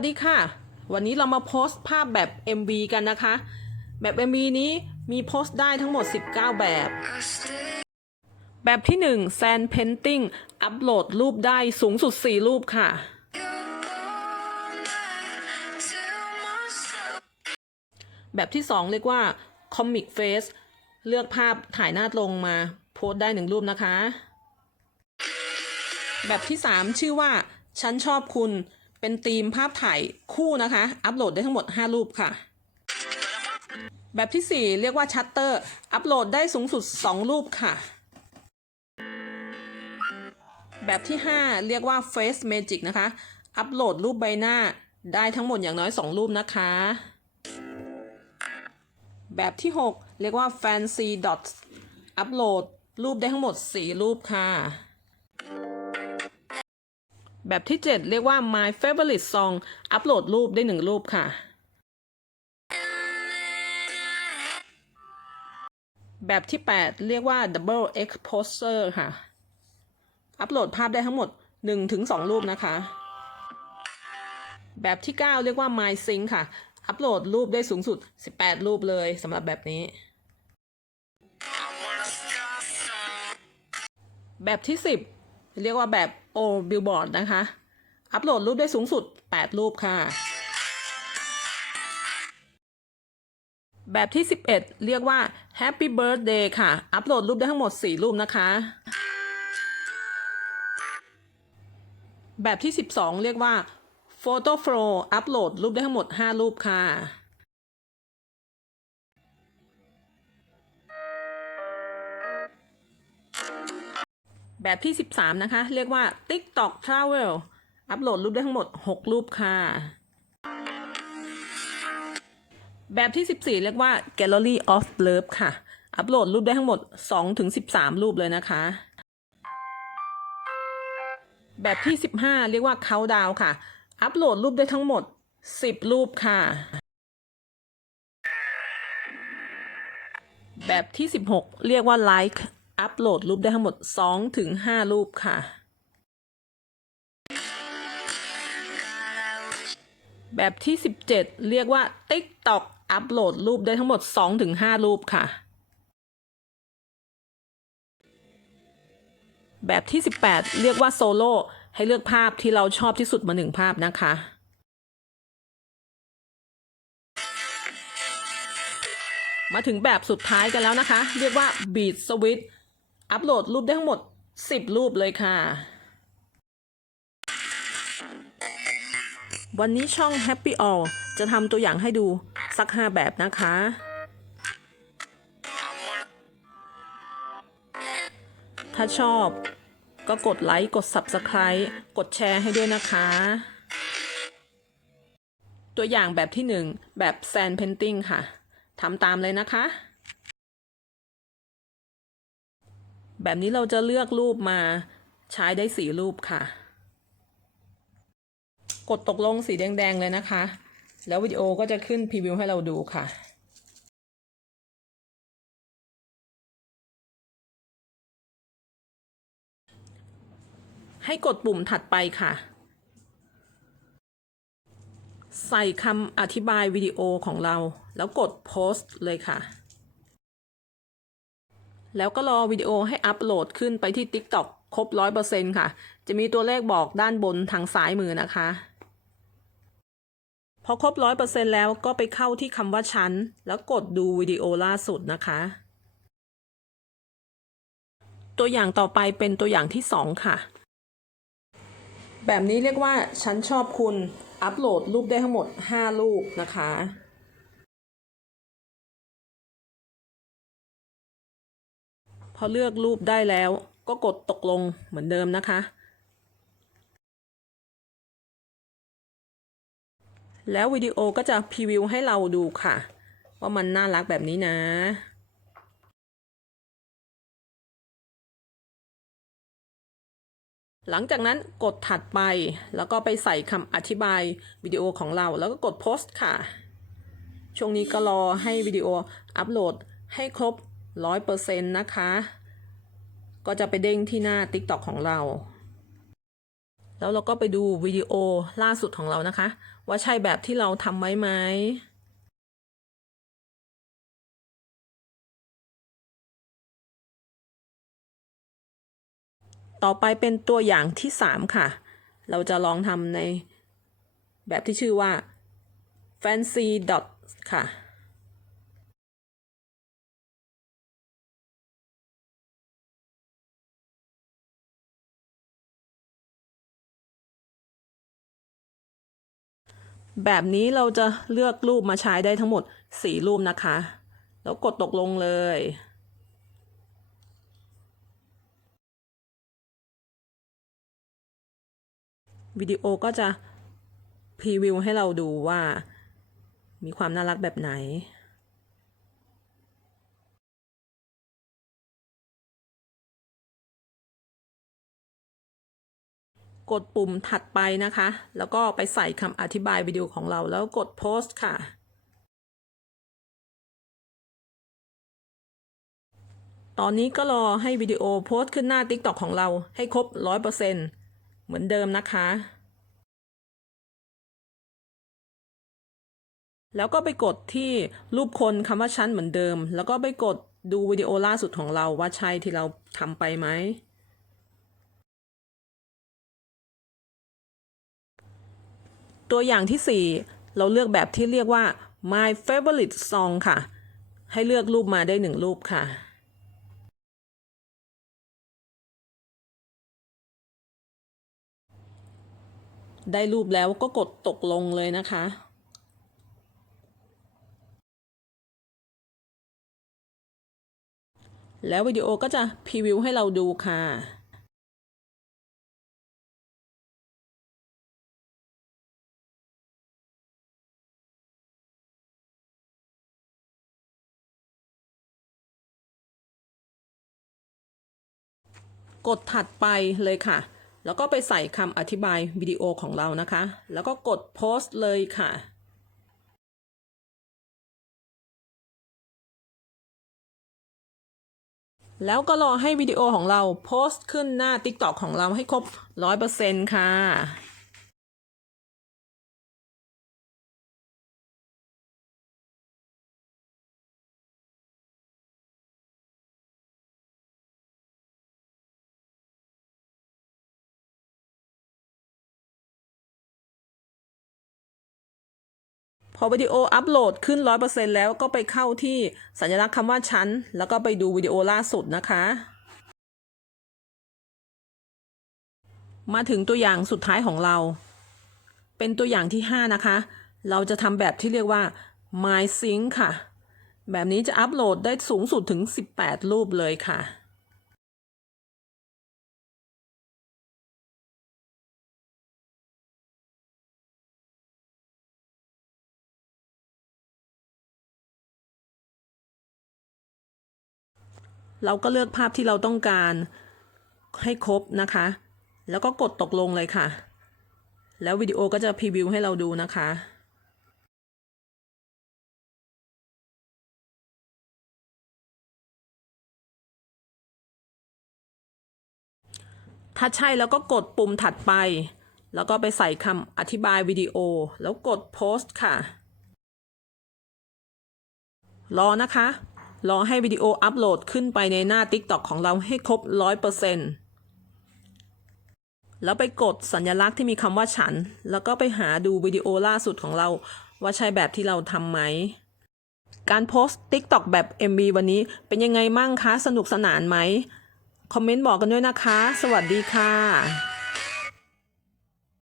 วัสดีค่ะ วันนี้เรามาโพสต์ภาพแบบ MV กันนะคะ แบบ MV นี้มีโพสต์ได้ทั้งหมด 19 แบบ แบบที่ 1 Sand Painting อัปโหลดรูปได้สูงสุด 4 รูปค่ะ แบบที่ 2 เรียกว่า Comic Face เลือกภาพถ่ายหน้าตรงมาโพสต์ได้หนึ่งรูปนะคะ แบบที่ 3 ชื่อว่า ฉันชอบคุณ เป็นธีมภาพถ่ายคู่นะคะ อัปโหลดได้ทั้งหมด 5 รูปค่ะ แบบที่ 4 เรียกว่าชัตเตอร์ อัปโหลดได้สูงสุด 2 รูปค่ะ แบบที่ 5 เรียกว่า Face Magic นะคะ อัปโหลดรูปใบหน้าได้ทั้งหมดอย่างน้อย 2 รูปนะคะ แบบที่ 6 เรียกว่า Fancy Dots อัปโหลดรูปได้ทั้งหมด 4 รูปค่ะ แบบที่ 7 เรียกว่า My Favorite Song อัปโหลดรูปได้ 1 รูปค่ะ แบบที่ 8 เรียกว่า Double Exposure ค่ะ อัปโหลดภาพได้ทั้งหมด 1-2 รูปนะคะ แบบที่ 9 เรียกว่า My Sync ค่ะ อัปโหลดรูปได้สูงสุด 18 รูปเลยสำหรับแบบนี้แบบที่ 10 เรียกว่าแบบ O Billboard นะคะ อัปโหลดรูปได้สูงสุด 8 รูปค่ะ แบบที่ 11 เรียกว่า Happy Birthday ค่ะ อัปโหลดรูปได้ทั้งหมด 4 รูปนะคะ แบบที่ 12 เรียกว่า Photo Flow อัปโหลดรูปได้ทั้งหมด 5 รูปค่ะ แบบที่ 13 นะคะ เรียกว่า TikTok Travel อัปโหลดรูปได้ทั้งหมด 6 รูปค่ะ แบบที่ 14 เรียกว่า Gallery of Love ค่ะ อัปโหลดรูปได้ทั้งหมด 2-13 รูปเลยนะคะ แบบที่ 15 เรียกว่า Countdown ค่ะ อัปโหลดรูปได้ทั้งหมด 10 รูปค่ะ แบบที่ 16 เรียกว่า Like อัปโหลดรูปได้ทั้งหมด 2-5 รูปค่ะ แบบที่ 17 เรียกว่า TikTok อัปโหลดรูปได้ทั้งหมด 2-5 รูปค่ะ แบบที่ 18 เรียกว่าโซโล่ให้เลือกภาพที่เราชอบที่สุดมาหนึ่งภาพนะคะ มาถึงแบบสุดท้ายกันแล้วนะคะ เรียกว่า Beat Switch อัปโหลดรูปได้ทั้งหมด 10 รูปเลยค่ะ วันนี้ช่อง Happy All จะทำตัวอย่างให้ดูสัก 5 แบบนะคะ ถ้าชอบก็กดไลค์ กด Subscribe กดแชร์ให้ด้วยนะคะ ตัวอย่างแบบที่ 1 แบบ Sand Painting ค่ะทำตามเลยนะคะ แบบนี้เราจะเลือกรูปมาใช้ได้สีรูปค่ะ กดตกลงสีแดงๆเลยนะคะ แล้ววิดีโอก็จะขึ้นพรีวิวให้เราดูค่ะให้กดปุ่มถัดไปค่ะ ใส่คำอธิบายวิดีโอของเรา แล้วกดโพสต์เลยค่ะ แล้วก็รอวิดีโอให้อัปโหลดขึ้นไปที่ TikTok ครบ 100%ค่ะ จะมีตัวเลขบอกด้านบนทางซ้ายมือนะคะ พอครบ 100%แล้วก็ไปเข้าที่คำว่าชั้น แล้วกดดูวิดีโอล่าสุดนะคะ ตัวอย่างต่อไปเป็นตัวอย่างที่ 2 ค่ะ แบบนี้เรียกว่า ฉันชอบคุณ อัปโหลดรูปได้ทั้งหมด 5 รูปนะคะ พอเลือกรูปได้แล้วก็กดตกลงเหมือนเดิมนะคะ แล้ววิดีโอก็จะพรีวิวให้เราดูค่ะ ว่ามันน่ารักแบบนี้นะหลังจากนั้นกดถัดไปแล้วก็ไปใส่คำอธิบายวิดีโอของเรา แล้วก็กดโพสต์ค่ะ ช่วงนี้ก็รอให้วิดีโออัปโหลดให้ครบ 100%นะคะ ก็จะไปเด้งที่หน้า TikTok ของเรา แล้วเราก็ไปดูวิดีโอล่าสุดของเรานะคะ ว่าใช่แบบที่เราทำไว้ไหมต่อไปเป็นตัวอย่างที่ 3 ค่ะ เราจะลองทำในแบบที่ชื่อว่า fancy dot ค่ะ แบบนี้เราจะเลือกรูปมาใช้ได้ทั้งหมด 4 รูปนะคะ แล้วกดตกลงเลย วิดีโอก็จะพรีวิวให้เราดูว่ามีความน่ารักแบบไหน กดปุ่มถัดไปนะคะ แล้วก็ไปใส่คำอธิบายวิดีโอของเราแล้วกดโพสต์ค่ะ ตอนนี้ก็รอให้วิดีโอโพสต์ขึ้นหน้า TikTok ของเราให้ครบ 100%เหมือนเดิมนะคะ แล้วก็ไปกดที่รูปคนคำว่าชั้นเหมือนเดิม แล้วก็ไปกดดูวิดีโอล่าสุดของเราว่าใช่ที่เราทำไปไหม ตัวอย่างที่ 4 เราเลือกแบบที่เรียกว่า my favorite song ค่ะ ให้เลือกรูปมาได้หนึ่งรูปค่ะได้รูปแล้วก็กดตกลงเลยนะคะ แล้ววิดีโอก็จะพรีวิวให้เราดูค่ะ กดถัดไปเลยค่ะ แล้วก็ไปใส่คำอธิบายวิดีโอของเรานะคะ แล้วก็กดโพสต์เลยค่ะแล้วก็รอให้วิดีโอของเราโพสต์ขึ้นหน้า TikTok ของเราให้ครบ 100%ค่ะ พอวิดีโออัปโหลดขึ้น 100%แล้วก็ไปเข้าที่สัญลักษณ์คำว่าชั้น แล้วก็ไปดูวิดีโอล่าสุดนะคะ มาถึงตัวอย่างสุดท้ายของเรา เป็นตัวอย่างที่ 5 นะคะ เราจะทำแบบที่เรียกว่า My Sync ค่ะ แบบนี้จะอัปโหลดได้สูงสุดถึง 18 รูปเลยค่ะ เราก็เลือกภาพที่เราต้องการให้ครบนะคะ แล้วก็กดตกลงเลยค่ะ แล้ววิดีโอก็จะพรีวิวให้เราดูนะคะถ้าใช่แล้วก็กดปุ่มถัดไป แล้วก็ไปใส่คำอธิบายวิดีโอ แล้วกดโพสต์ค่ะ รอนะคะ รอให้วิดีโออัปโหลดขึ้นไปในหน้า TikTok ของเราให้ครบ 100%แล้วไปกดสัญลักษณ์ที่มีคำว่าฉัน แล้วก็ไปหาดูวิดีโอล่าสุดของเรา ว่าใช่แบบที่เราทำไหม การโพสต์ TikTok แบบ MV วันนี้เป็นยังไงมั่งคะ สนุกสนานไหม คอมเมนต์บอกกันด้วยนะคะ สวัสดีค่ะ